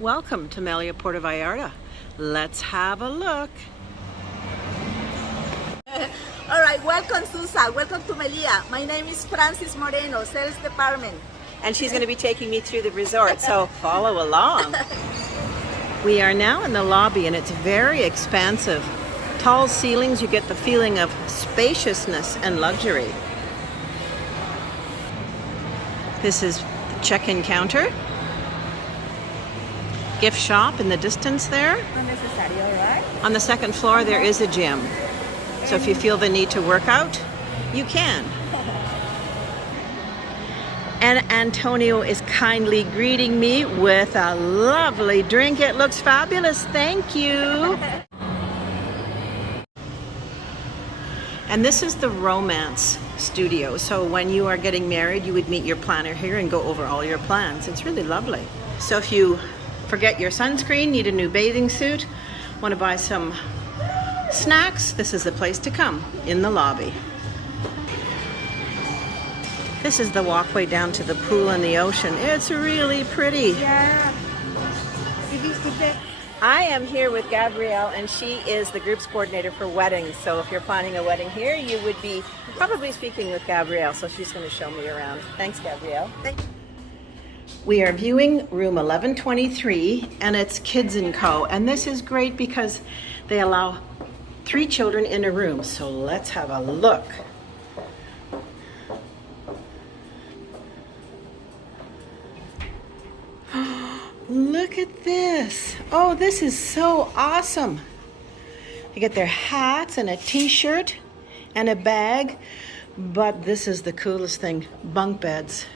Welcome to Melia Puerto Vallarta. Let's have a look. All right, welcome Susa, welcome to Melia. My name is Francys Moreno, sales department. And she's going to be taking me through the resort, so follow along. We are now in the lobby and it's very expansive. Tall ceilings, you get the feeling of spaciousness and luxury. This is the check-in counter. Gift shop in the distance there. Unnecessary, all right? On the second floor there is a gym. So if you feel the need to work out, you can. And Antonio is kindly greeting me with a lovely drink. It looks fabulous, thank you. And this is the romance studio. So when you are getting married, you would meet your planner here and go over all your plans. It's really lovely. So if you forget your sunscreen, need a new bathing suit, want to buy some snacks, this is the place to come in the lobby. This is the walkway down to the pool and the ocean. It's really pretty. Yeah. I am here with Gabriela and she is the group's coordinator for weddings. So if you're planning a wedding here, you would be probably speaking with Gabriela. So she's going to show me around. Thanks, Gabriela. Thank you. We are viewing room 1123 and it's Kids & Co. And this is great because they allow 3 children in a room. So let's have a look. Look at this. Oh, this is so awesome. They get their hats and a t-shirt and a bag. But this is the coolest thing, bunk beds.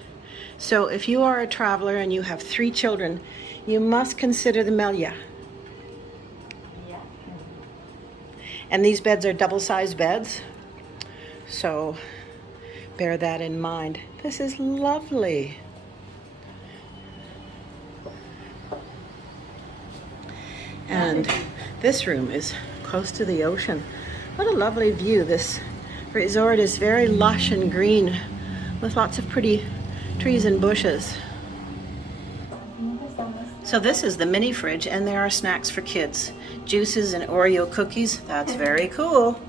So if you are a traveler and you have 3 children, you must consider the Melia. Yeah. And these beds are double-sized beds. So bear that in mind. This is lovely. And this room is close to the ocean. What a lovely view. This resort is very lush and green with lots of pretty trees and bushes. So this is the mini fridge and there are snacks for kids. Juices and Oreo cookies. That's very cool.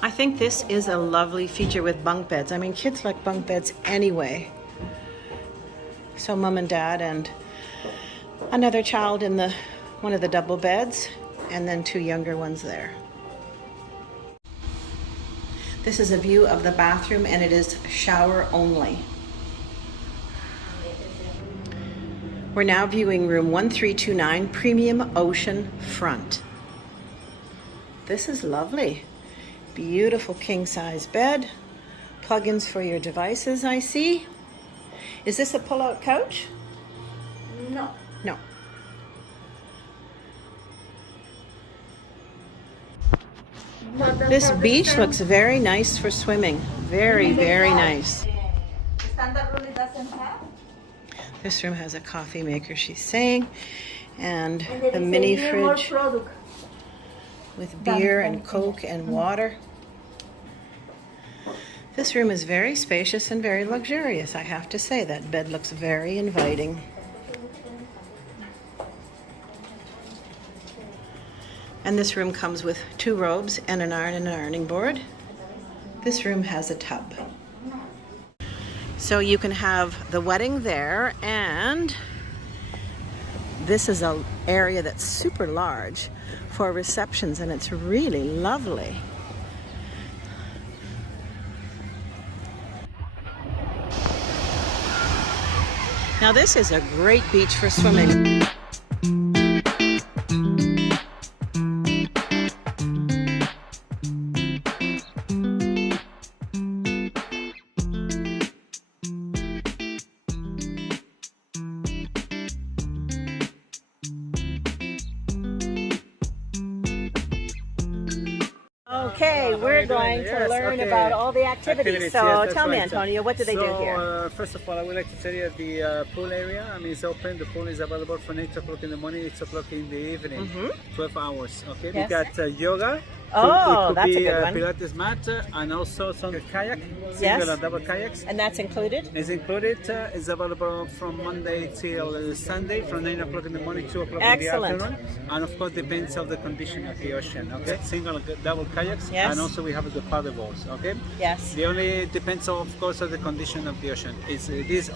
I think this is a lovely feature with bunk beds. I mean, kids like bunk beds anyway. So mom and dad and another child in one of the double beds and then 2 younger ones there. This is a view of the bathroom and it is shower only. We're now viewing room 1329, Premium Ocean Front. This is lovely. Beautiful king-size bed. Plug-ins for your devices, I see. Is this a pull-out couch? No. No. This beach looks very nice for swimming. Very, very nice. Standard really doesn't have. This room has a coffee maker, she's saying, and And the mini more fridge product. with beer and Coke and water. This room is very spacious and very luxurious, I have to say. That bed looks very inviting. And this room comes with 2 robes and an iron and an ironing board. This room has a tub. So you can have the wedding there, and this is an area that's super large for receptions and it's really lovely. Now this is a great beach for swimming. Okay, we're going to learn about all the activities. So yes, tell me, right. Antonio, what do they do here? First of all, I would like to tell you the pool area. I mean, it's open. The pool is available from 8 o'clock in the morning, 8 o'clock in the evening, 12 hours. Okay, Yes. we got yoga, Oh, it could that's a be good one. Pilates mat and also some kayak, single Yes. and double kayaks. And that's included? It's included. It's available from Monday till Sunday, from 9 o'clock in the morning, 2 o'clock Excellent. in the afternoon. And of course, depends on the condition of the ocean. Okay, single and double kayaks, Yes. and also we have the paddle boards. Okay. Yes. The only depends, of course, on the condition of the ocean.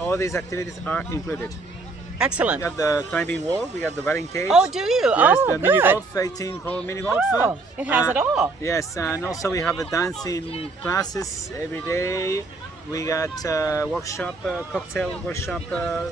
All these activities are included. Excellent. We got the climbing wall, we got the batting cage. Oh, do you? Yes, Oh, the mini good. golf, 18-hole mini golf. Oh, it has it all. Yes, and also we have the dancing classes every day. We got workshop, cocktail workshop,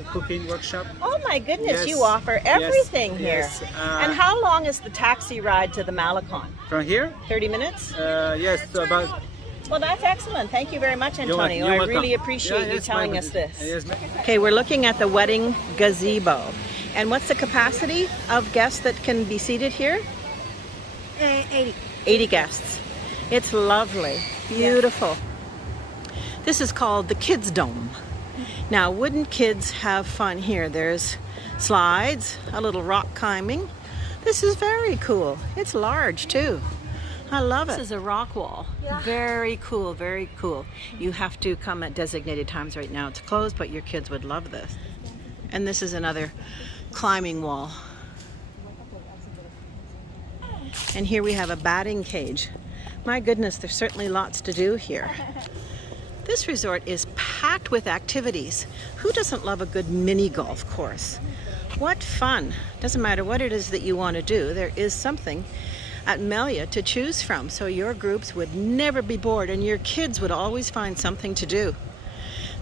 cooking workshop. Oh my goodness, Yes. you offer everything here. Yes. And how long is the taxi ride to the Malecon? From here? 30 minutes? Yes, about. Well, that's excellent. Thank you very much, You're welcome. Antonio. You're I welcome. really appreciate you Yes, telling ma'am. us this. Yes, ma'am. Okay, we're looking at the wedding gazebo. And what's the capacity of guests that can be seated here? 80. 80 guests. It's lovely, beautiful. This is called the Kids Dome. Now, wouldn't kids have fun here? There's slides, a little rock climbing. This is very cool. It's large too. I love it. This is a rock wall. Yeah. Very cool, very cool. You have to come at designated times. Right now it's closed, but your kids would love this. And this is another climbing wall. And here we have a batting cage. My goodness, there's certainly lots to do here. This resort is packed with activities. Who doesn't love a good mini golf course? What fun. Doesn't matter what it is that you want to do, there is something at Melia to choose from, so your groups would never be bored and your kids would always find something to do.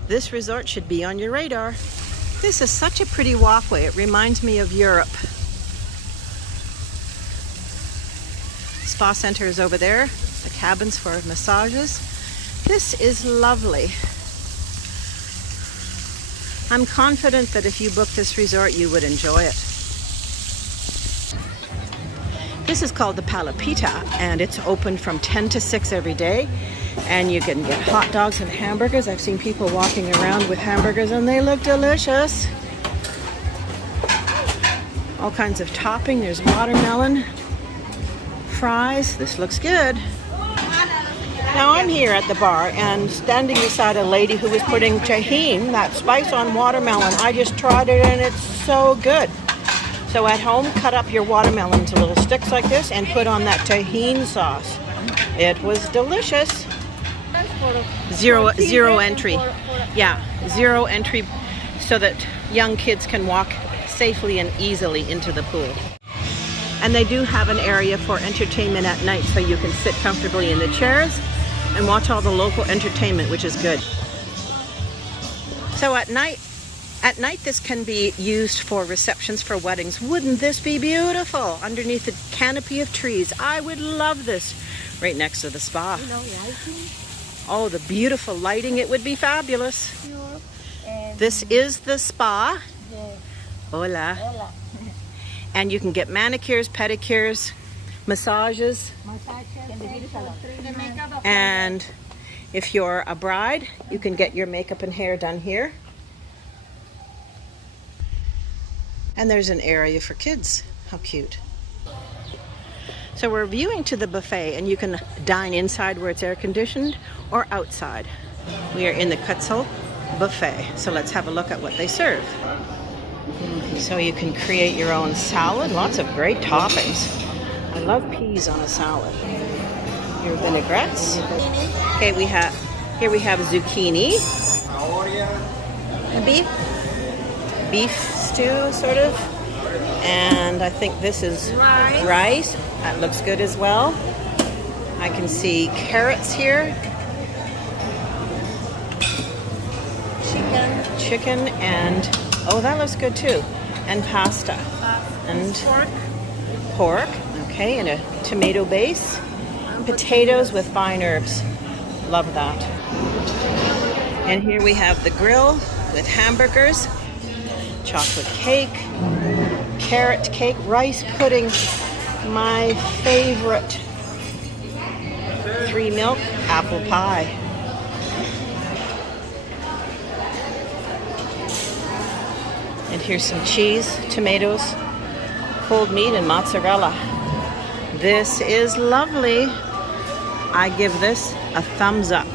This resort should be on your radar. This is such a pretty walkway. It reminds me of Europe. Spa center is over there. The cabins for massages. This is lovely. I'm confident that if you book this resort, you would enjoy it. This is called the Palapita, and it's open from 10 to 6 every day. And you can get hot dogs and hamburgers. I've seen people walking around with hamburgers and they look delicious. All kinds of topping. There's watermelon, fries. This looks good. Now I'm here at the bar and standing beside a lady who was putting tahini, that spice on watermelon. I just tried it and it's so good. So at home, cut up your watermelon into little sticks like this and put on that tahini sauce. It was delicious. Zero entry. Yeah, zero entry so that young kids can walk safely and easily into the pool. And they do have an area for entertainment at night, so you can sit comfortably in the chairs and watch all the local entertainment, which is good. So at night this can be used for receptions for weddings. Wouldn't this be beautiful underneath the canopy of trees? I would love this right next to the spa. Oh, the beautiful lighting. It would be fabulous. This is the spa. Hola. And you can get manicures, pedicures, massages. And if you're a bride, you can get your makeup and hair done here. And there's an area for kids. How cute. So we're viewing to the buffet, and you can dine inside where it's air conditioned or outside. We are in the Quetzal buffet. So let's have a look at what they serve. So you can create your own salad. Lots of great toppings. I love peas on a salad. Your vinaigrettes. Okay, here we have zucchini. Beef stew, sort of. And I think this is rice. That looks good as well. I can see carrots here. Chicken and, oh, that looks good too. And pasta. And pork. Okay, and a tomato base. Potatoes with fine herbs. Love that. And here we have the grill with hamburgers, chocolate cake, carrot cake, rice pudding, my favorite, 3 milk, apple pie. And here's some cheese, tomatoes, cold meat, and mozzarella. This is lovely. I give this a thumbs up.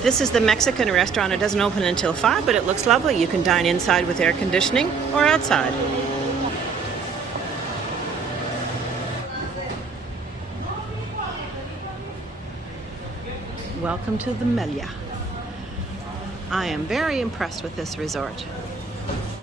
This is the Mexican restaurant. It doesn't open until 5, but it looks lovely. You can dine inside with air conditioning or outside. Welcome to the Melia. I am very impressed with this resort.